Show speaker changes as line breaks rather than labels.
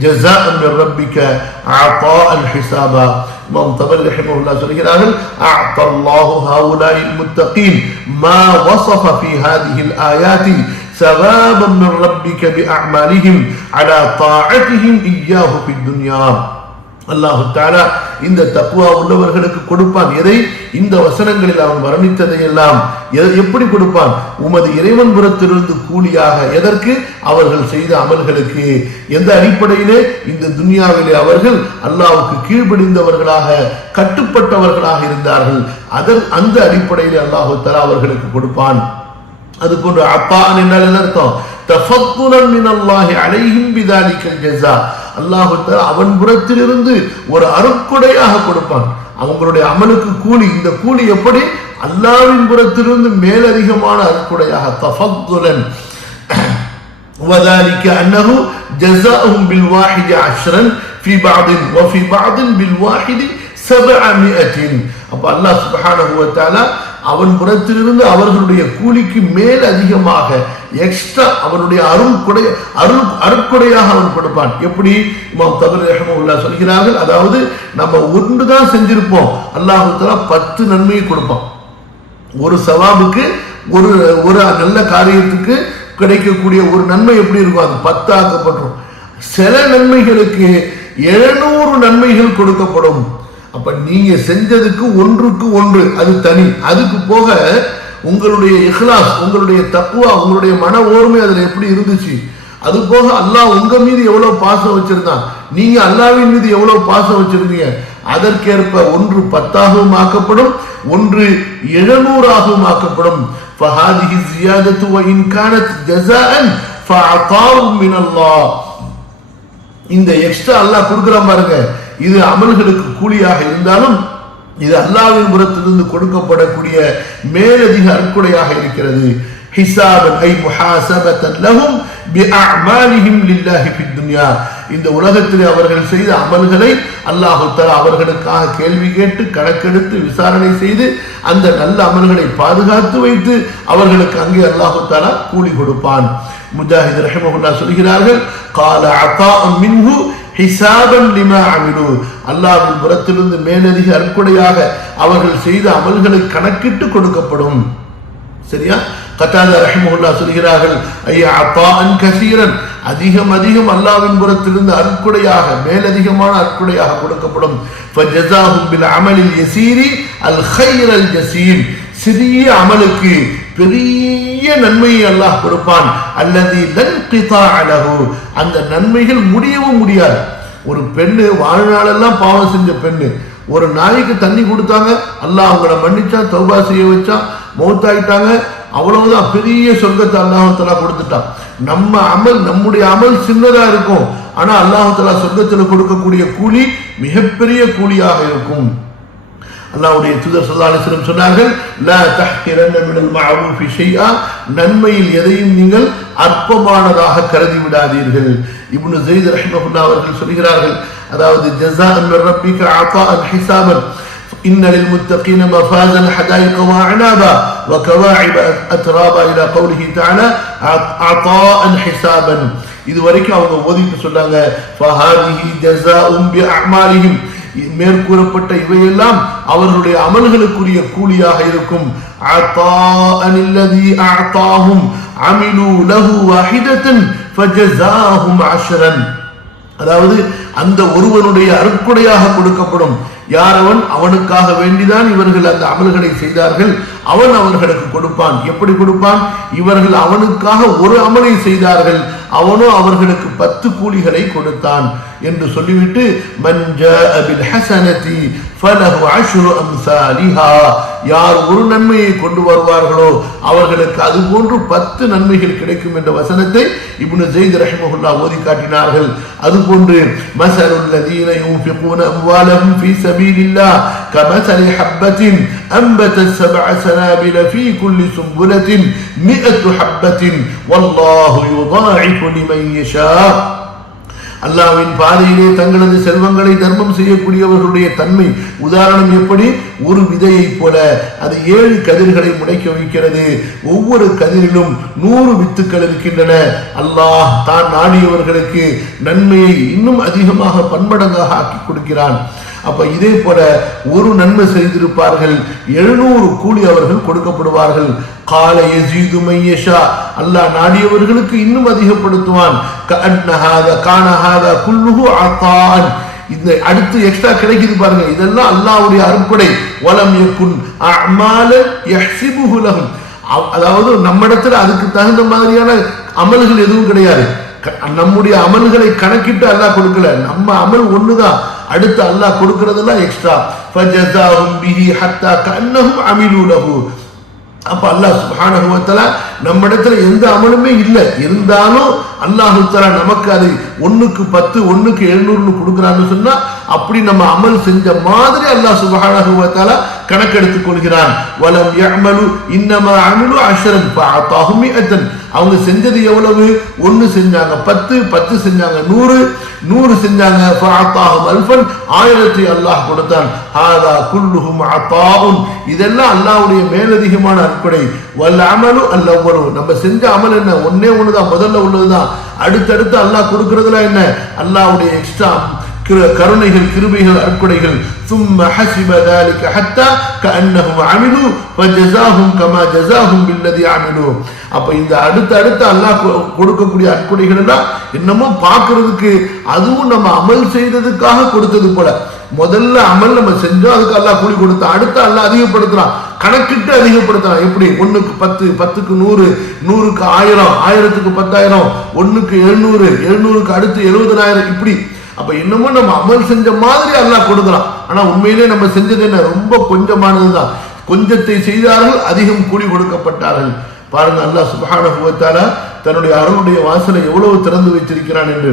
جزاء من ربك عطاء حسابا من تبلي حمه الله سبحانه الآن أعطى الله هؤلاء المتقين ما وصف في هذه الآيات ثوابا من ربك بأعمالهم على طاعتهم إياه في الدنيا. அல்லாஹு தாலா இந்த தக்குவா உள்ளவர்களுக்கு கொடுப்பான். எதை? இந்த வசனங்களில் அவன் வர்ணித்ததை எல்லாம் எப்படி கொடுப்பான்? உமது இறைவன் புறத்திலிருந்து கூலியாக எதற்கு? அவர்கள் செய்த அமல்களுக்கு. எந்த அடிப்படையிலே? இந்த துனியாவிலே அவர்கள் அல்லாவுக்கு கீழ்பிடிந்தவர்களாக கட்டுப்பட்டவர்களாக இருந்தார்கள். அதன் அந்த அடிப்படையிலே அல்லாஹு தலா அவர்களுக்கு கொடுப்பான். அது போன்று அப்பான் என்றால் என்ன அர்த்தம்? தஃபத்துலன் மின் அல்லாஹி அலைஹிம் பிதாலிக்கல் ஜஸா அல்லாஹ் தஆலா அவன் புறத்திலிருந்து ஒரு அருட்கொடையாக கொடுப்பான் அவங்களுடைய அமலுக்கு கூலி இந்த கூலி எப்படி அல்லாஹ்வின் புறத்திலிருந்து மேலதிகமான அருட்கொடையாக தஃபத்துலன் وذلك أنه جزاؤهم بالواحد عشرا في بعض وفي بعض بالواحد سبعمائة அப்ப அல்லாஹ் சுப்ஹானஹு வ தஆலா அவன் புறத்திலிருந்து அவர்களுடைய கூலிக்கு மேல் அதிகமாக எக்ஸ்ட்ரா அவனுடைய அருள் கொடை அருள் அருட்கொடையாக அவன் கொடுப்பான். எப்படி? இமாம் தபர் ரஹ்மத்துல்லாஹ் சொல்கிறார்கள் அதாவது நம்ம ஒன்று தான் செஞ்சிருப்போம். அல்லாஹ் பத்து நன்மையை கொடுப்பான். ஒரு சவாபுக்கு ஒரு ஒரு நல்ல காரியத்துக்கு கிடைக்கக்கூடிய ஒரு நன்மை எப்படி இருக்கும் அது பத்தாக்கப்பட்டுரும் சில நன்மைகளுக்கு எழுநூறு நன்மைகள் கொடுக்கப்படும். அப்ப நீங்க செஞ்சதுக்கு ஒன்றுக்கு ஒன்று அது தனி. அதுக்கு போக உங்களுடைய இஹ்லாஸ் உங்களுடைய தக்குவா உங்களுடைய மன ஓர்மை அதுல எப்படி இருந்துச்சு? அது போக அல்லாஹ் உங்க மீது எவ்வளவு பாசம் வச்சிருந்தான்? நீங்க அல்லாவின் மீது எவ்வளவு பாசம் வச்சிருந்தீங்க? அதற்கேற்ப ஒன்று பத்தாகவும் ஆக்கப்படும் ஒன்று எழுநூறாகவும் ஆக்கப்படும். இந்த எக்ஸ்ட்ரா அல்லாஹ் கொடுக்குறான் பாருங்க. இது அமல்களுக்கு கூலியாக இருந்தாலும் இது அல்லாவின் புறத்திலிருந்து கொடுக்கப்படக்கூடிய மேலதிக அற்கொடையாக இருக்கிறது. இந்த உலகத்திலே அவர்கள் செய்த அமல்களை அல்லாஹு அவர்களுக்காக கேள்வி கேட்டு கணக்கெடுத்து விசாரணை செய்து அந்த நல்ல அமல்களை பாதுகாத்து வைத்து அவர்களுக்கு அங்கே அல்லாஹு கூலி கொடுப்பான். முஜாஹித் ரஹமகுல்லா சொல்கிறார்கள் கால அத்தா மின்ஹு ஹிசாபன் லிமா அமிலு. அல்லாவின் புறத்திலிருந்து மேலதிக அற்கொடையாக அவர்கள் செய்த அமல்களை கணக்கிட்டு கொடுக்கப்படும். சரியா? கத்தாத ரஹமுல்லா சொல்கிறார்கள் ஐயா அத்தாஅன் கசீரன். அதிகம் அதிகம் அல்லாவின் புறத்திலிருந்து அற்குடையாக மேலதிகமான அற்குடையாக கொடுக்கப்படும். அமலில் பில் அமலில் யசீரி அல் கைரல் ஜசீம் சிறிய அமலுக்கு பெரிய நன்மையை அல்லாஹ் கொடுப்பான். அல்லது லன் அழகு அந்த நன்மைகள் முடியவும் முடியாது. ஒரு பெண்ணு வாழ்நாளெல்லாம் பாவம் செஞ்ச பெண்ணு ஒரு நாய்க்கு தண்ணி கொடுத்தாங்க அல்லாஹ் அவங்கள மன்னிச்சான் தௌபா செய்ய வச்சான் மௌத்தாயிட்டாங்க அவ்வளவுதான். பெரிய சொர்க்கத்தை அல்லாஹத்தலா கொடுத்துட்டான். நம்ம அமல் நம்முடைய அமல் சின்னதா இருக்கும். ஆனா அல்லாஹத்தலா சொர்க்கத்தில் கொடுக்கக்கூடிய கூலி மிகப்பெரிய கூலியாக இருக்கும். அல்லாஹ்வுடைய தூதர் ஸல்லல்லாஹு அலைஹி வஸல்லம் சொன்னார்கள் லா தஹ்கிரன்ன மினல் மஅரூஃபி ஷைஆ நன்மையில் எதையும் நீங்கள் அற்பமானதாக கருதி விடாதீர்கள் இப்னு ஸைத் ரஹிமஹுல்லாஹ் அவர்கள் சொல்கிறார்கள் அதாவது ஜஸாஅன் மின் ரப்பிக அதாஅன் ஹிசாபன் إن للمتقين مفازا حدائق وأعنابا وكواعب أترابا إلى قوله تعالى عطاء حسابا இது வரைக்கும் அவங்க ஓதிட்டு சொன்னாங்க فهذه جزاء بأعمالهم மேற்கூறப்பட்ட இவையெல்லாம் அவர்களுடைய அமல்களுக்குரிய கூலியாக இருக்கும். அதாவது அந்த ஒருவனுடைய அருக்குடையாக கொடுக்கப்படும். யாரவன் அவனுக்காக வேண்டிதான் இவர்கள் அந்த அமல்களை செய்தார்கள். அவன் அவர்களுக்கு கொடுப்பான். எப்படி கொடுப்பான்? இவர்கள் அவனுக்காக ஒரு அமலை செய்தார்கள். அவனோ அவர்களுக்கு பத்து கூலிகளை கொடுத்தான் என்று சொல்லிவிட்டு மஞ்ச அபில் ஹசனதி யார் ஒரு நன்மையை கொண்டு வருவார்களோ அவர்களுக்கு அது போன்று பத்து நன்மைகள் கிடைக்கும் என்ற வசனத்தை இப்னு ஜெயித் ரஹிமகுல்லா ஓதி காட்டினார்கள். அதுபோன்று மசலுல்லதீன யூஃபிகூன அம்வாலஹும் ஃபீ சபீலில்லாஹ் கமசலி ஹப்பத்தின் அம்பத சபஅ சனாபில ஃபீ குல்லி சும்புலத்தின் மிஅத்து ஹப்பத்தின் வல்லாஹு யுதாஇஃபு லிமன் யஷா. அல்லாவின் பாதையிலே தங்களது செல்வங்களை தர்மம் செய்யக்கூடியவர்களுடைய தன்மை. உதாரணம் எப்படி? ஒரு விதையைப் போல அது ஏழு கதிர்களை முளைக்க வைக்கிறது. ஒவ்வொரு கதிரிலும் நூறு வித்துக்கள் இருக்கின்றன. அல்லாஹ் தான் நாடியவர்களுக்கு நன்மையை இன்னும் அதிகமாக பன்மடங்காக ஆக்கி கொடுக்கிறான். அப்ப இதே போல ஒரு நன்மை செய்திருப்பார்கள். எழுநூறு கூலி அவர்கள் கொடுக்கப்படுவார்கள். கால யசீது மையஷா அல்லாஹ் நாடியவர்களுக்கு இன்னும் அதிகப்படுத்துவான். கானஹாத குல்லுஹு அத்தான் இந்த அடுத்து எக்ஸ்ட்ரா கிடைக்குது பாருங்க. இதெல்லாம் அல்லாவுடைய அருட்கொடை. வலம் யகுன் அஅமால யஹ்சிபுஹு லஹும். அவ்- அதாவது அதுக்கு தகுந்த மாதிரியான அமல்கள் எதுவும் கிடையாது. க- நம்முடைய அமல்களை கணக்கிட்டு அல்லாஹ் கொடுக்கல. நம்ம அமல் ஒண்ணுதான். அடுத்து அல்லாஹ் கொடுக்கறதெல்லாம் எக்ஸ்ட்ரா ஃபஜஸாஹும் பிஹி ஹத்தா கன்னஹும் அமிலு அப்போ அப்ப அல்லாஹ் சுப்ஹானஹு நம்ம இடத்துல எந்த அமலுமே இல்லை. இருந்தாலும் அல்லாஹுத்தலா நமக்கு அதை ஒண்ணுக்கு பத்து ஒண்ணுக்கு எழுநூறுன்னு கொடுக்குறான்னு சொன்னா அப்படி நம்ம அமல் செஞ்ச மாதிரி அல்லாஹ் சுப்ஹானஹு கணக்கெடுத்துக் கொள்கிறான் வலம் யஅமலு இன்னமா அமிலு அஷரன் ஃபஅதாஹு அவங்க செஞ்சது எவ்வளவு? ஒன்னு செஞ்சாங்க பத்து பத்து செஞ்சாங்க நூறு நூறு செஞ்சாங்க ஃபஅதாஹும் அல்ஃபன். ஆயிரத்தை அல்லாஹ் கொடுத்தான். ஆதா குல்லுஹும் அத்தாஉன். இதெல்லாம் அல்லாஹ்வுடைய மேலதிகமான அற்படை வல் அமலு அல்லவ்வரு நம்ம செஞ்ச அமல் என்ன? ஒன்னே ஒண்ணுதான் முதல்ல உள்ளதுதான். அடுத்தடுத்து அல்லாஹ் கொடுக்கறதுல என்ன? அல்லாஹ்வுடைய எக்ஸ்ட்ரா கருணைகள் கிருபைகள் அற்புடைகள் ثم حسب ذلك حتى كأنهم عملوا فجزاهم كما جزاهم بالذي عملوا அப்ப இந்த அடுத்த அடுத்த அல்லாஹ் கொ- கொடுக்கக்கூடிய அற்புடைகள் எல்லாம் என்னமோ பார்க்கிறதுக்கு அதுவும் நம்ம அமல் செய்ததுக்காக கொடுத்தது போல முதல்ல அமல் நம்ம செஞ்சோம் அதுக்கு அல்லாஹ் கூலி கொடுத்தான் அடுத்து அல்லாஹ் அதிகப்படுத்துறான் கணக்கிட்டு அதிகப்படுத்துறான் எப்படி ஒண்ணுக்கு பத்து பத்துக்கு நூறு நூறுக்கு ஆயிரம் ஆயிரத்துக்கு பத்தாயிரம் ஒண்ணுக்கு எழுநூறு எழுநூறுக்கு அடுத்து எழுபதனாயிரம் இப்படி அப்ப இன்னமும் நம்ம அமல் செஞ்ச மாதிரி அல்லாஹ் கொடுக்கலாம் ஆனா உண்மையிலே நம்ம செஞ்சது என்ன? ரொம்ப கொஞ்சமானதுதான். கொஞ்சத்தை செய்தார்கள் அதிகம் கூலி கொடுக்கப்பட்டார்கள். பாருங்க அல்லாஹ் சுபான தன்னுடைய அருளுடைய வாசலை எவ்வளவு திறந்து வைத்திருக்கிறான் என்று.